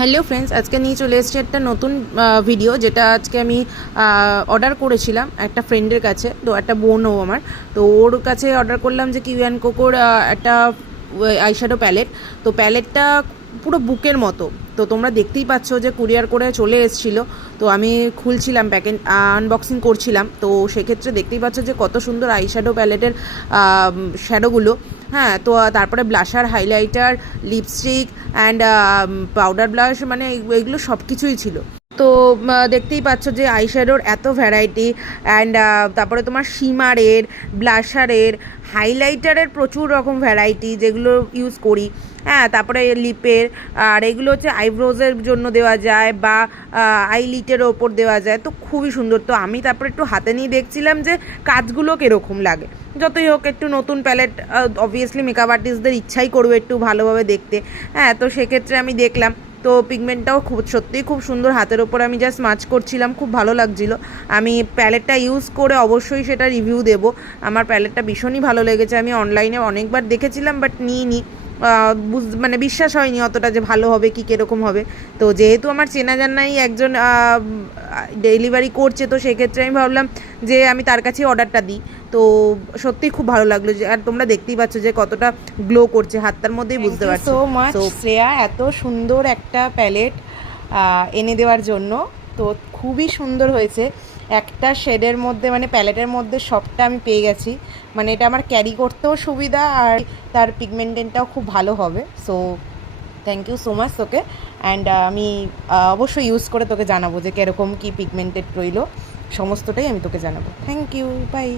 Hello friends, আজকে নিয়ে চলে এসেছি একটা নতুন ভিডিও, যেটা আজকে আমি অর্ডার করেছিলাম একটা ফ্রেন্ডের কাছে। তো একটা বোনও আমার, তো ওর কাছে অর্ডার করলাম যে কিউ অ্যান্ড কোকোর একটা আইশ্যাডো প্যালেট। তো প্যালেটটা পুরো বুকের মতো। তো তোমরা দেখতেই পাচ্ছ যে কুরিয়ার করে চলে এসেছিলো। তো আমি খুলছিলাম, প্যাকেট আনবক্সিং করছিলাম। তো সেক্ষেত্রে দেখতেই পাচ্ছ যে কত সুন্দর আইশ্যাডো প্যালেটের শ্যাডোগুলো। হ্যাঁ, তো তারপরে blusher, highlighter, lipstick and powder blush, মানে এগুলো সব কিছুই ছিল। তো দেখতেই পাচ্ছ যে আইশ্যাডোর এত ভ্যারাইটি অ্যান্ড তারপরে তোমার শিমারের, ব্লাশারের, হাইলাইটারের প্রচুর রকম ভ্যারাইটি যেগুলো ইউজ করি। হ্যাঁ, তারপরে লিপের, আর এগুলো হচ্ছে আইব্রোজের জন্য দেওয়া যায় বা আইলিটের ওপর দেওয়া যায়। তো খুবই সুন্দর। তো আমি তারপরে একটু হাতে নিয়ে দেখছিলাম যে কাজগুলো কীরকম লাগে। যতই হোক, একটু নতুন প্যালেট, অবভিয়াসলি মেকআপ আর্টিস্টদের ইচ্ছাই করবে একটু ভালোভাবে দেখতে। হ্যাঁ, তো সেক্ষেত্রে আমি দেখলাম। তো পিগমেন্টটাও সত্যিই খুব সুন্দর। হাতের ওপর আমি জাস্ট মাছ করছিলাম, খুব ভালো লাগছিল। আমি প্যালেটটা ইউজ করে অবশ্যই সেটা রিভিউ দেবো। আমার প্যালেটটা ভীষণই ভালো লেগেছে। আমি অনলাইনে অনেকবার দেখেছিলাম, বাট নিইনি। মানে বিশ্বাস হয়নি অতটা যে ভালো হবে কি কীরকম হবে। তো যেহেতু আমার চেনা জানাই একজন ডেলিভারি করছে, তো সেক্ষেত্রে আমি ভাবলাম যে আমি তার কাছেই অর্ডারটা দিই। তো সত্যিই খুব ভালো লাগলো। যে আর তোমরা দেখতেই পাচ্ছ যে কতটা গ্লো করছে, হাতটার মধ্যেই বুঝতে পারছো। সো মাচ শ্রেয়া, এত সুন্দর একটা প্যালেট এনে দেওয়ার জন্য। তো খুবই সুন্দর হয়েছে। একটা শেডের মধ্যে, মানে প্যালেটের মধ্যে সবটা আমি পেয়ে গেছি। মানে এটা আমার ক্যারি করতেও সুবিধা, আর তার পিগমেন্টেনটাও খুব ভালো হবে। So thank you so much তোকে। অ্যান্ড আমি অবশ্যই ইউজ করে তোকে জানাবো যে কীরকম কী পিগমেন্টেড রইলো। সমস্তটাই আমি তোকে জানাবো। Thank you, by.